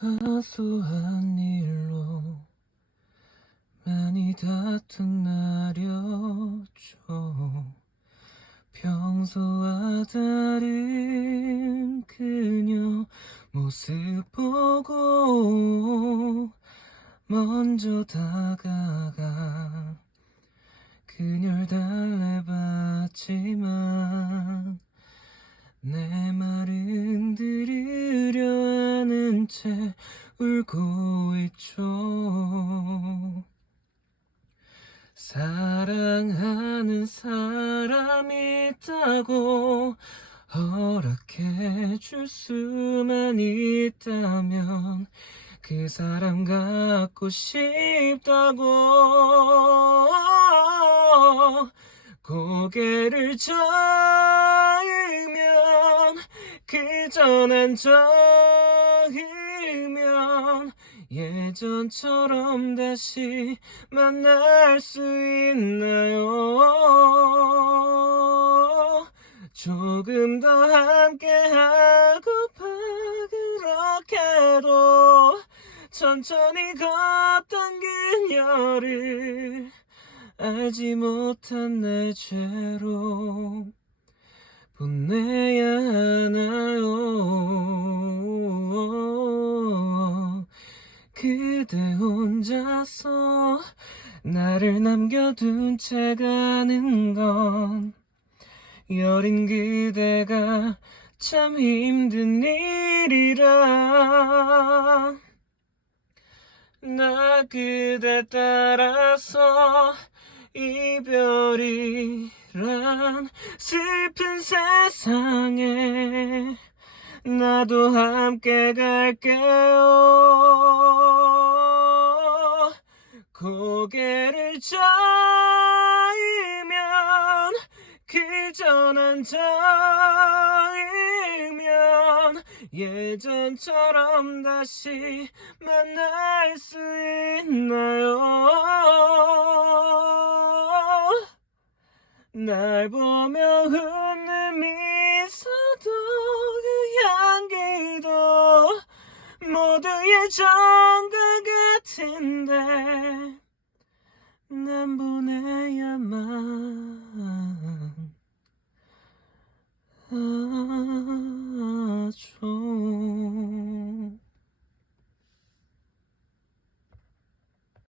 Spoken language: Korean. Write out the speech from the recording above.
사소한 일로 많이 다툰 날이었죠. 평소와 다른 그녀 모습 보고 먼저 다가가 그녀를 달래봤지만 채 울고 있죠. 사랑하는 사람이 있다고 허락해 줄 수만 있다면 그 사람 갖고 싶다고 고개를 저으면 그저 난 저 으면 예전처럼 다시 만날 수 있나요? 조금 더 함께하고파 그렇게도 천천히 걷던 그녀를 알지 못한 내 죄로 보내야 하나요 그대 혼자서 나를 남겨둔 채 가는 건 여린 그대가 참 힘든 일이라. 나 그대 따라서 이별이란 슬픈 세상에 나도 함께 갈게요 저으면 그저 난 저으면 예전처럼 다시 만날 수 있나요? 날 보며 웃는 미소도 그 향기도 모두 예전과 같은